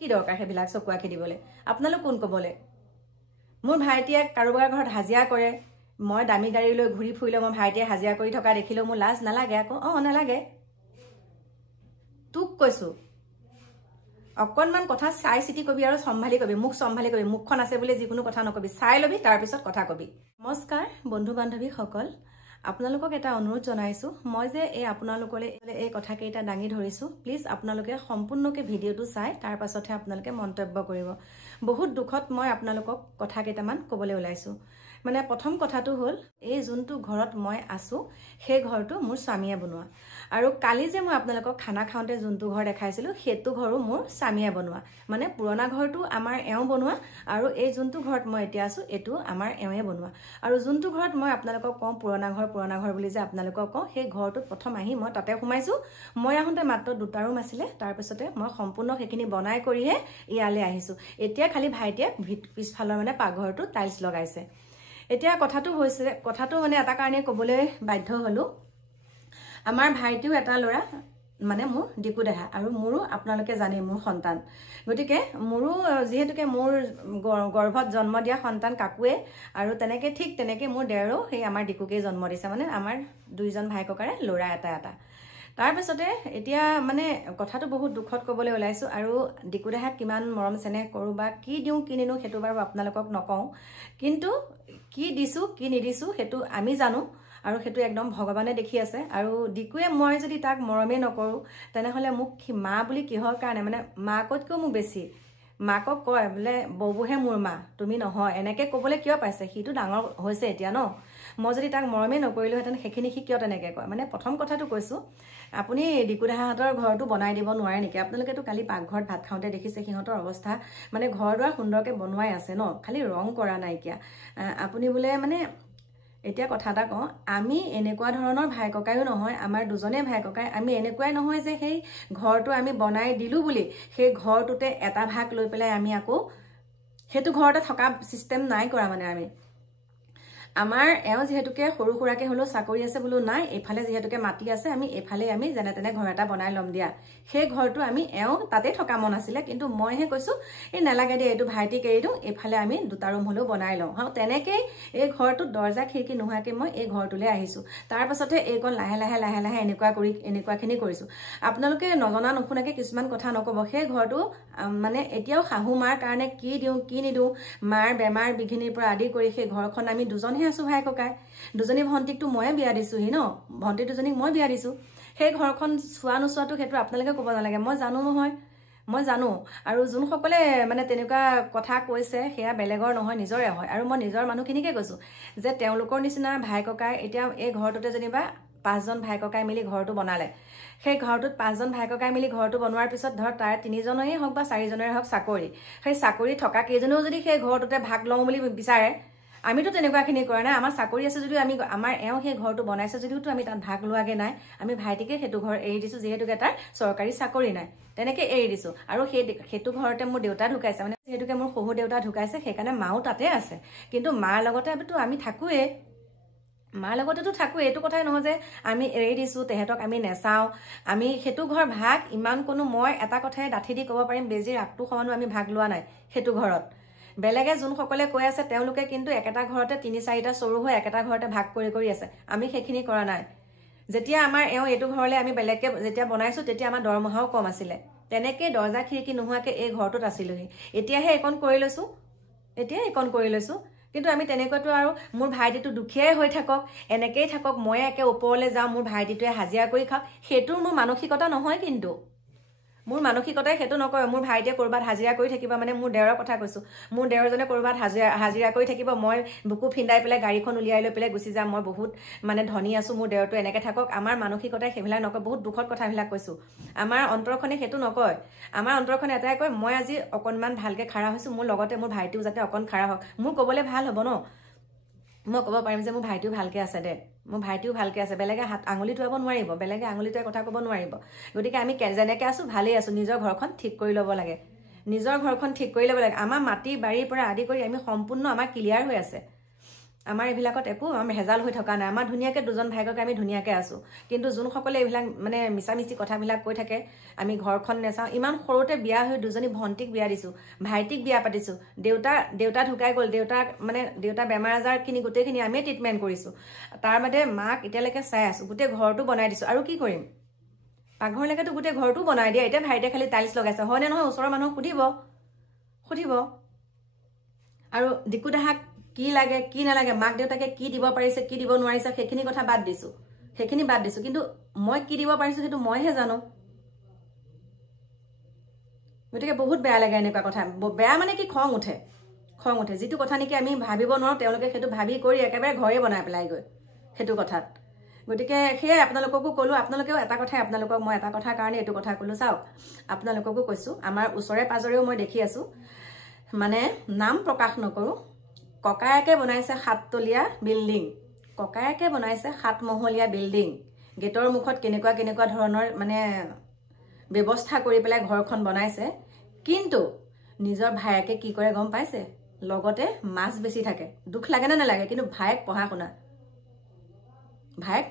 কি দৰকাৰ সেইবিলাক চকু আঁকি দিবলৈ আপোনালোক কোন ক'বলৈ মোৰ ভাইটিয়ে কাৰোবাৰ ঘৰত হাজিৰা কৰে মই দামী গাড়ী লৈ ঘূৰি ফুৰিলে মই ভাইটিয়ে হাজিৰা কৰি থকা দেখিলেও মোৰ লাজ নালাগে আকৌ নালাগে তোক কৈছো অকণমান কথা চাই চিতি কবি আৰু সম্ভালি কবি মুখ সম্ভালি কবি মুখখন আছে বুলি যিকোনো কথা নকবি চাই লবি তাৰ পিছত কথা কবি নমস্কাৰ বন্ধু বান্ধৱীসকল আপোনালোকক এটা অনুৰোধ জনাইছো মই যে এই আপোনালোকলৈ এই কথা কেইটা দাঙি ধৰিছো প্লিজ আপোনালোকে সম্পূৰ্ণকৈ ভিডিঅটো চাই তাৰ পাছতহে আপোনালোকে মন্তব্য কৰিব বহুত দুখত মই আপোনালোকক কথা কেইটামান ক'বলৈ ওলাইছো মানে প্ৰথম কথাটো হ'ল এই যোনটো ঘৰত মই আছো সেই ঘৰটো মোৰ স্বামীয়ে বনোৱা আৰু কালি যে মই আপোনালোকক খানা খাওঁতে যোনটো ঘৰ দেখাইছিলো সেইটো ঘৰো মোৰ স্বামীয়ে বনোৱা মানে পুৰণা ঘৰটো আমাৰ এওঁ বনোৱা আৰু এই যোনটো ঘৰত মই এতিয়া আছো এটো আমাৰ এওঁয়ে বনোৱা আৰু যোনটো ঘৰত মই আপোনালোকক কওঁ পুৰণা ঘৰ বুলি যে আপোনালোকক কওঁ সেই ঘৰটোত প্ৰথম আহি মই তাতে সোমাইছো মই আহোঁতে মাত্ৰ দুটা ৰুম আছিলে তাৰ পিছতে মই সম্পূৰ্ণ সেইখিনি বনাই কৰিহে ইয়ালৈ আহিছো এতিয়া খালি ভাইটিয়ে পিছফালৰ মানে পাকঘৰটো টাইলছ লগাইছে এতিয়া কথাটো মানে এটা কাৰণে ক'বলৈ বাধ্য হলো আমাৰ ভাইটিও এটা ল'ৰা মানে মোৰ ডিকু দেহা আৰু মোৰো আপোনালোকে জানে মোৰ সন্তান গতিকে মোৰো যেহেতুকে মোৰ গৰ্ভত জন্ম দিয়া সন্তান কাকুৱে আৰু ঠিক তেনেকে মোৰ দেৰো সেই আমাৰ ডিকুকে জন্ম দিছে মানে আমাৰ দুইজন ভাই ককাৰে ল'ৰা এটা তাৰ পিছতে এতিয়া মানে কথাটো বহুত দুখত ক'বলৈ ওলাইছো আৰু ডিকু দেহাক কিমান মৰম চেনেহ কৰো বা কি দিওঁ কি নিনো সেইটো বাৰু আপোনালোকক নকওঁ কিন্তু কি দিছো কি নিদিছো সেইটো আমি জানো আৰু সেইটো একদম ভগৱানে দেখি আছে আৰু ডিকুৱে মই যদি তাক মৰমে নকৰো তেনেহলে মোক মা বুলি কিহৰ কাৰণে মানে মাকতকৈ মোক বেছি মাকক কয় বোলে ববুহে মোৰ মা তুমি নহয় এনেকে ক'বলৈ কিয় পাইছে সিটো ডাঙৰ হৈছে এতিয়া ন মই যদি তাক মৰমে নকৰিলোহেঁতেন সেইখিনি সি কিয় তেনেকে কয় মানে প্ৰথম কথাটো কৈছো আপুনি ডিকু দেহাহঁতৰ ঘৰটো বনাই দিব নোৱাৰে নেকি আপোনালোকেতো কালি পাকঘৰত ভাত খাওঁতে দেখিছে সিহঁতৰ অৱস্থা মানে ঘৰ দুৱাৰ সুন্দৰকে বনোৱাই আছে ন খালি ৰং কৰা নাইকিয়া আপুনি বোলে মানে এতিয়া কথা এটা কওঁ আমি এনেকুৱা ধৰণৰ ভাই ককাইও নহয় আমাৰ দুজনে ভাই ককাই আমি এনেকুৱাই নহয় যে সেই ঘৰটো আমি বনাই দিলো বুলি সেই ঘৰটোতে এটা ভাগ লৈ পেলাই আমি আকৌ সেইটো ঘৰতে থকা সিস্টেম নাই কৰা মানে আমি আমাৰ এওঁ যেহেতুকে সৰু সুৰাকে হলো চাকৰি আছে বোলো নাই এফালে যেহেতুকে মাটি আছে আমি এফালে আমি যেনে তেনে ঘৰ এটা বনাই লম দিয়া সেই ঘৰটো আমি এওঁ তাতে থকা মন আছিলে কিন্তু মইহে কৈছো এই নালাগে দে এইটো ভাইটিক এৰি দিওঁ এফালে আমি দুটা ৰুম হলেও বনাই লওঁ হা তেনেকেই এই ঘৰটোত দৰ্জা খিৰিকী নোহোৱাকে মই এই ঘৰটোলৈ আহিছো তাৰ পাছতে এইকণ লাহে লাহে এনেকুৱাখিনি কৰিছো আপোনালোকে নজনা নুশুনাকে কিছুমান কথা নকব সেই ঘৰটো মানে এতিয়াও শাহু মাৰ কাৰণে কি দিওঁ কি নিদিওঁ মাৰ বেমাৰ বিঘিনিৰ পৰা আদি কৰি সেই ঘৰখন আমি দুজনহে আছো ভাই ককাই দুজনী ভণ্টিকটো ময়ে বিয়া দিছোহি ন ভণ্টি দুজনীক মই বিয়া দিছো সেই ঘৰখন চোৱা নোচোৱাটো সেইটো আপোনালোকে ক'ব নালাগে মই জানো নহয় মই জানো আৰু যোনসকলে মানে তেনেকুৱা কথা কৈছে সেয়া বেলেগৰ নহয় নিজৰে হয় আৰু মই নিজৰ মানুহখিনিকে কৈছো যে তেওঁলোকৰ নিচিনা ভাই ককাই এতিয়া এই ঘৰটোতে যেনিবা 5জন ভাই ককাই মিলি ঘৰটো বনালে সেই ঘৰটোত 5জন ভাই ককাই মিলি ঘৰটো বনোৱাৰ পিছত ধৰ তাৰ 3জনেই হওক বা 4জনেই হওক চাকৰি সেই চাকৰি থকা কেইজনেও যদি সেই ঘৰটোতে ভাগ লওঁ বুলি বিচাৰে আমিতো তেনেকুৱাখিনি কৰা নাই আমাৰ চাকৰি আছে যদিও আমি আমাৰ এওঁ সেই ঘৰটো বনাইছে যদিওতো আমি তাত ভাগ লোৱাগে নাই আমি ভাইটিকে সেইটো ঘৰ এৰি দিছো যিহেতুকে তাৰ চৰকাৰী চাকৰি নাই তেনেকে এৰি দিছো আৰু সেইটো ঘৰতে মোৰ দেউতা ঢুকাইছে মানে যেহেতুকে মোৰ শহু দেউতা ঢুকাইছে সেইকাৰণে মাও তাতে আছে কিন্তু মাৰ লগতেতো আমি থাকোৱে মাৰ লগতেতো থাকোৱে এইটো কথাই নহয় যে আমি এৰি দিছো তেহেতক আমি নেচাওঁ আমি সেইটো ঘৰ ভাগ ইমান কোনো মই এটা কথাই ডাঠি দি ক'ব পাৰিম বেজিৰ আগটো সমানো আমি ভাগ লোৱা নাই সেইটো ঘৰত বেলেগে যোনসকলে কৈ আছে তেওঁলোকে কিন্তু একেটা ঘৰতে 3-4টা চৰু হৈ একেটা ঘৰতে ভাগ কৰি আছে আমি সেইখিনি কৰা নাই যেতিয়া আমাৰ এওঁ এইটো ঘৰলে আমি বেলেগকে যেতিয়া বনাইছো তেতিয়া আমাৰ দৰমহাও কম আছিলে তেনেকে দৰ্জা খিৰিকী নোহোৱাকে এই ঘৰটোত আছিলোহি এতিয়াহে এইকণ কৰি লৈছো কিন্তু আমি তেনেকুৱাটো আৰু মোৰ ভাইটিটো দুখীয়াই হৈ থাকক এনেকেই থাকক মই একে ওপৰলৈ যাওঁ মোৰ ভাইটিটোৱে হাজিৰা কৰি খাওক সেইটো মোৰ মানসিকতা নহয় কিন্তু মোৰ মানসিকতাই সেইটো নকয় মোৰ ভাইটিয়ে কৰবাত হাজিৰা কৰি থাকিব মানে মোৰ দেওৰৰ কথা কৈছো মোৰ দেওৰজনে কৰবাত হাজিৰা কৰি থাকিব মই বুকু ফিন্দাই পেলাই গাড়ীখন উলিয়াই লৈ পেলাই গুচি যাম মই বহুত মানে ধনী আছো মোৰ দেওৰটো এনেকে থাকক আমাৰ মানসিকতাই সেইবিলাক নকয় বহুত দুখত কথাবিলাক কৈছো আমাৰ অন্তৰখনে সেইটো নকয় আমাৰ অন্তৰখনে এটাই কয় মই আজি অকনমান ভালকে খাৰা হৈছো মোৰ লগতে মোৰ ভাইটিও যাতে অকন খাৰা হওক মোৰ ক'বলৈ ভাল হ'ব ন মই ক'ব পাৰিম যে মোৰ ভাইটিও ভালকে আছে দে মোৰ ভাইটিও ভালকে আছে বেলেগে হাত আঙুলি টুৱাব নোৱাৰিব বেলেগে আঙুলিটোৱে কথা ক'ব নোৱাৰিব গতিকে আমি যেনেকে আছো ভালেই আছো নিজৰ ঘৰখন ঠিক কৰি ল'ব লাগে আমাৰ মাটি বাৰীৰ পৰা আদি কৰি আমি সম্পূৰ্ণ আমাৰ ক্লিয়াৰ হৈ আছে আমাৰ এইবিলাকত একো আমি হেজাল হৈ থকা নাই আমাৰ ধুনীয়াকৈ দুজন ভাইককে আমি ধুনীয়াকৈ আছোঁ কিন্তু যোনসকলে এইবিলাক মানে মিছামিছি কথাবিলাক কৈ থাকে আমি ঘৰখন নেচাওঁ ইমান সৰুতে বিয়া হৈ দুজনী ভণ্টিক বিয়া দিছোঁ ভাইটিক বিয়া পাতিছোঁ দেউতা ঢুকাই গ'ল দেউতা বেমাৰ আজাৰখিনি গোটেইখিনি আমিয়ে ট্ৰিটমেণ্ট কৰিছোঁ তাৰ বাদে মাক এতিয়ালৈকে চাই আছোঁ গোটেই ঘৰটো বনাই দিছোঁ আৰু কি কৰিম পাকঘৰলৈকেতো গোটেই ঘৰটো বনাই দিয়া এতিয়া ভাইটিয়ে খালি টাইলছ লগাইছে হয়নে নহয় ওচৰৰ মানুহক সুধিব আৰু ডিকুদাহাক কি লাগে কি নালাগে মাক দেউতাকে কি দিব পাৰিছে কি দিব নোৱাৰিছে সেইখিনি কথা বাদ দিছোঁ কিন্তু মই কি দিব পাৰিছোঁ সেইটো মইহে জানো গতিকে বহুত বেয়া লাগে এনেকুৱা কথা বেয়া মানে কি খং উঠে যিটো কথা নেকি আমি ভাবিব নোৱাৰোঁ তেওঁলোকে সেইটো ভাবি কৰি একেবাৰে ঘৰে বনাই পেলাইগৈ সেইটো কথাত গতিকে সেয়াই আপোনালোককো ক'লোঁ আপোনালোকেও এটা কথাই আপোনালোকক মই এটা কথাৰ কাৰণে এইটো কথা ক'লোঁ চাওক আপোনালোককো কৈছোঁ আমাৰ ওচৰে পাজৰেও মই দেখি আছোঁ মানে নাম প্ৰকাশ নকৰোঁ ককায়েকে বনাইছে 7তলীয়া বিল্ডিং ককায়েকে বনাইছে 7মহলীয়া বিল্ডিং গেটৰ মুখত কেনেকুৱা ধৰণৰ মানে ব্যৱস্থা কৰি পেলাই ঘৰখন বনাইছে কিন্তু নিজৰ ভায়েকে কি কৰে গম পাইছে লগতে মাছ বেছি থাকে দুখ লাগে নে নালাগে কিন্তু ভায়েক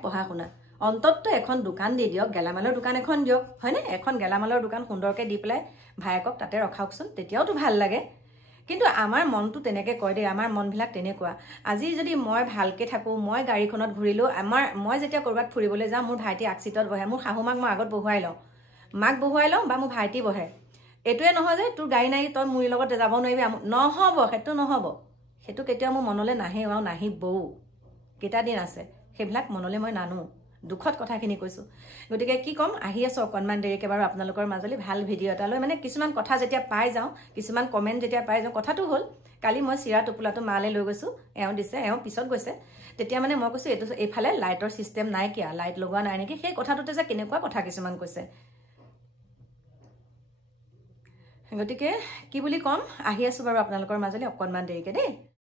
পঢ়া শুনা অন্ততঃ এখন দোকান দি দিয়ক গেলামালৰ দোকান এখন দিয়ক হয়নে এখন গেলামালৰ দোকান সুন্দৰকৈ দি পেলাই ভায়েকক তাতে ৰখাওকচোন তেতিয়াওতো ভাল লাগে কিন্তু আমাৰ মনটো তেনেকৈ কয় দেই আমাৰ মনবিলাক তেনেকুৱা আজি যদি মই ভালকৈ থাকোঁ মই গাড়ীখনত ঘূৰিলোঁ মই যেতিয়া ক'ৰবাত ফুৰিবলৈ যাওঁ মোৰ ভাইটি আগচিটত বহে মোৰ শাহুমাক মই আগত বহুৱাই লওঁ মাক বহুৱাই লওঁ বা মোৰ ভাইটি বহে এইটোৱে নহয় যে তোৰ গাড়ী নাই তই মোৰ লগত যাব নোৱাৰিবি নহ'ব সেইটো কেতিয়াও মোৰ মনলৈ নাহে আৰু নাহিবও কেইটা দিন আছে সেইবিলাক মনলৈ মই নানো দুখত কথাখিনি কৈছোঁ গতিকে কি ক'ম আহি আছোঁ অকণমান দেৰিকৈ বাৰু আপোনালোকৰ মাজলৈ ভাল ভিডিঅ' এটা লৈ মানে কিছুমান কথা যেতিয়া পাই যাওঁ কিছুমান কমেণ্ট যেতিয়া পাই যাওঁ কথাটো হ'ল কালি মই চিৰা টোপোলাটো মালৈ লৈ গৈছোঁ এওঁ দিছে এওঁ পিছত গৈছে তেতিয়া মানে মই কৈছোঁ এইফালে লাইটৰ ছিষ্টেম নাইকিয়া লাইট লগোৱা নাই নেকি সেই কথাটোতে যে কেনেকুৱা কথা কিছুমান কৈছে গতিকে কি বুলি ক'ম আহি আছোঁ বাৰু আপোনালোকৰ মাজলৈ অকণমান দেৰিকৈ দেই